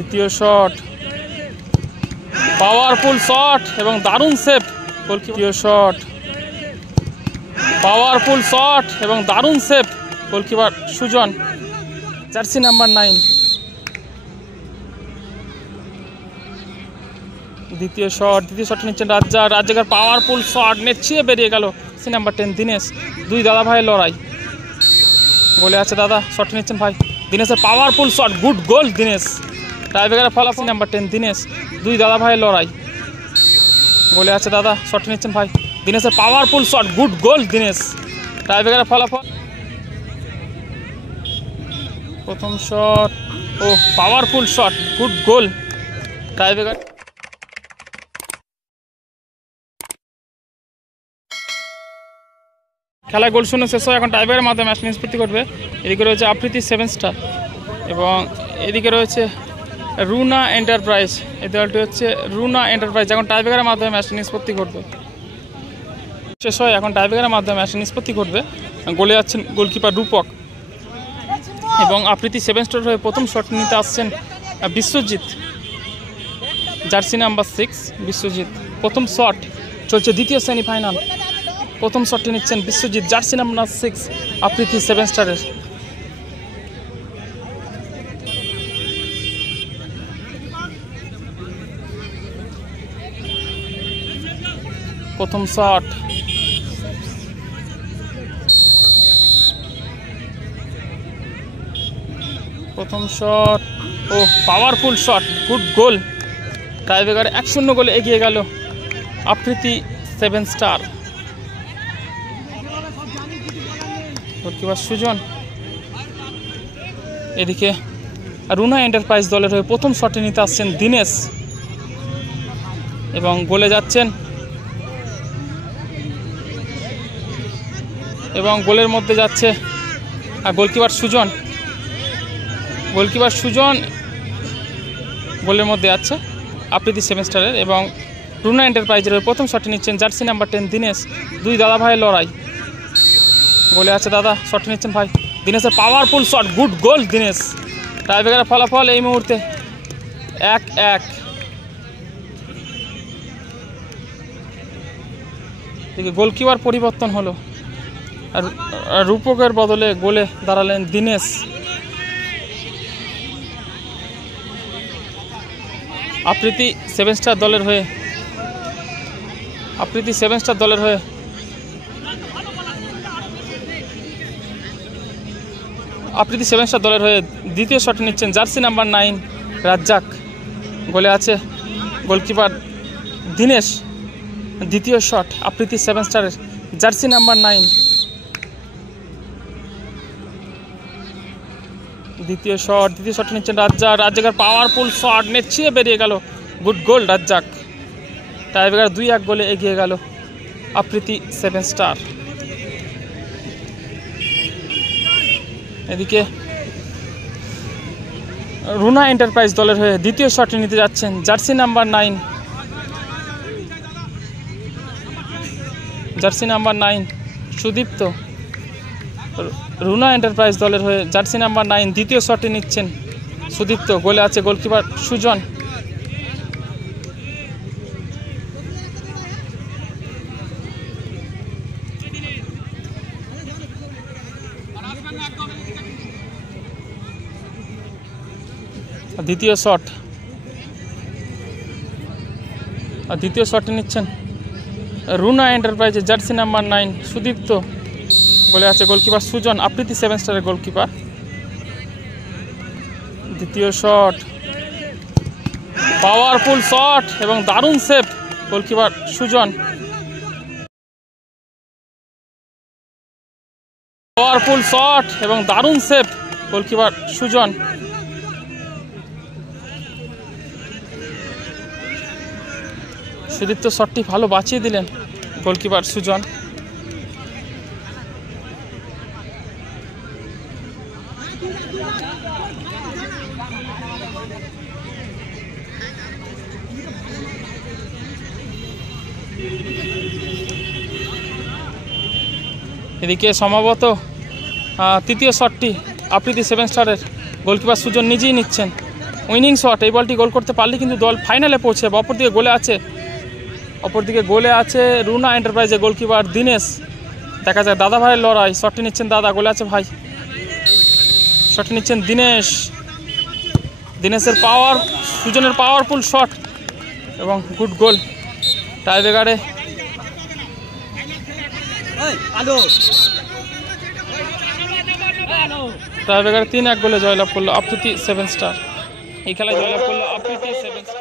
দ্বিতীয় shot, powerful shot এবং দারুণ সেভ গোলকিপার। দ্বিতীয় শট, পাওয়ারফুল শট এবং দারুণ save goalkeeper Sujan, jersey number 9। দ্বিতীয় শট নিচ্ছেন রাজ্জাক, রাজ্জাকের পাওয়ারফুল শট নেট ছিঁড়ে বেরিয়ে গেল। জার্সি নাম্বার 10 দীনেশ। দুই দাদা ভাইয়ের লড়াই, গোলে আছে দাদা, শট নিচ্ছেন ভাই। দীনেশের powerful shot, good goal Dinesh. টাইব্রেকারের ফলাফল নাম্বার 10 দীনেশ। দুই দাদা ভাইয়ের লড়াই, গোলে আছে দাদা, শট নিচ্ছেন ভাই। দীনেশের powerful shot, good goal Dinesh. টাইব্রেকারের ফলাফল প্রথম শট, ও powerful shot, good goal. Tiebreaker খেলা গোল শূন্য শেষ হয়। এখন টাইব্রেকারের মাধ্যমে ম্যাচ নিষ্পত্তি করবে। এদিকে রয়েছে আফ্রিদি 7 স্টার এবং এদিকে রয়েছে রুনা এন্টারপ্রাইজ। এই দলটি হচ্ছে রুনা এন্টারপ্রাইজ। এখন টাইব্রেকারের মাধ্যমে ম্যাচ নিষ্পত্তি করবে শেষ হয়। এখন টাইব্রেকারের মাধ্যমে ম্যাচ নিষ্পত্তি করবে। গোলে যাচ্ছেন গোলকিপার রূপক এবং আফ্রিদি 7 স্টার হয়ে প্রথম শট নিতে আসছেন বিশ্বজিৎ, জার্সি নাম্বার 6 বিশ্বজিৎ। প্রথম শট চলছে দ্বিতীয় সেমিফাইনাল। প্রথম শটটি নিচ্ছেন বিশ্বজিৎ, জার্সি নাম্বার 6 আফ্রিদি 7 স্টারের। প্রথম শট, ও powerful shot, good goal. Tiebreaker 1-0 গোলে এগিয়ে গেল আফ্রিদি 7 স্টার। গোলকিপার সুজন। এদিকে রুনা এন্টারপ্রাইজ দলের হয়ে প্রথম শটে নিতে আসছেন দীনেশ এবং গোলে যাচ্ছেন এবং গোলের মধ্যে যাচ্ছে গোলকিপার সুজন। গোলের মধ্যে আছে আফ্রিদি 7 স্টারের এবং রুনা এন্টারপ্রাইজের হয়ে প্রথম শটে নিচ্ছেন জার্সি নাম্বার 10 দীনেশ। দুই দাদা ভাইয়ের লড়াই, গোলে আছে দাদা, শট নিচ্ছেন ভাই। দীনেশের powerful shot, good goal Dinesh. টাইব্রেকারের ফলাফল এই মুহূর্তে 1-1। গোলকিপার পরিবর্তন হলো, আর রূপকের বদলে গোলে দাঁড়ালেন দীনেশ। আফ্রিদি 7 স্টার দলের হয়ে দ্বিতীয় শট নিচ্ছেন জার্সি নাম্বার 9 রাজ্জাক। গোলে আছে গোলকিপার দীনেশ। দ্বিতীয় শট আফ্রিদি 7 স্টারের, জার্সি নাম্বার 9। দ্বিতীয় শট নিচ্ছেন রাজ্জাক, রাজ্জাকের পাওয়ারফুল শট নেট ছিঁড়ে বেরিয়ে গেল, গুড গোল রাজ্জাক। টাইব্রেকার 2-1 গোলে এগিয়ে গেল আফ্রিদি 7 স্টার। এদিকে রুনা এন্টারপ্রাইজ দলের হয়ে দ্বিতীয় শটে নিতে যাচ্ছেন জার্সি নাম্বার 9 সুদীপ্ত। রুনা এন্টারপ্রাইজ দলের হয়ে জার্সি নাম্বার 9 দ্বিতীয় শটে নিচ্ছেন সুদীপ্ত। গোলে আছে গোলকিপার সুজন। দ্বিতীয় শটে নিচ্ছেন রুনা এন্টারপ্রাইজের জার্সি নাম্বার 9 সুদীপ্ত। গোলে আছে গোলকিপার সুজন, আফ্রিদি 7 স্টারের গোলকিপার। দ্বিতীয় শট, পাওয়ারফুল শট এবং দারুণ save goalkeeper Sujan. Powerful shot এবং দারুণ সেভ গোলকিপার সুজন। সুদীপ্ত শটটি ভালো বাঁচিয়ে দিলেন গোলকিপার সুজন। এদিকে সম্ভবত তৃতীয় শটটি আফ্রিদি 7 স্টারের গোলকিপার সুজন নিজেই নিচ্ছেন উইনিং শট, এই বলটি গোল করতে পারলে কিন্তু দল ফাইনালে পৌঁছে যাবে। অপরদিকে গোলে আছে রুনা এন্টারপ্রাইজের গোলকিপার দিনেশ। দেখা যায় দাদা ভাইয়ের লড়াই, শটটি নিচ্ছেন দাদা, গোলে আছে ভাই, শটটি নিচ্ছেন দিনেশের সুজনের পাওয়ারফুল শট এবং গুড গোল। টাইব্রেকারে 3-1 গোলে জয়লাভ করলো আফ্রিদি 7 স্টার। এই খেলায় জয়লাভ করলো আফ্রিদি 7 স্টার।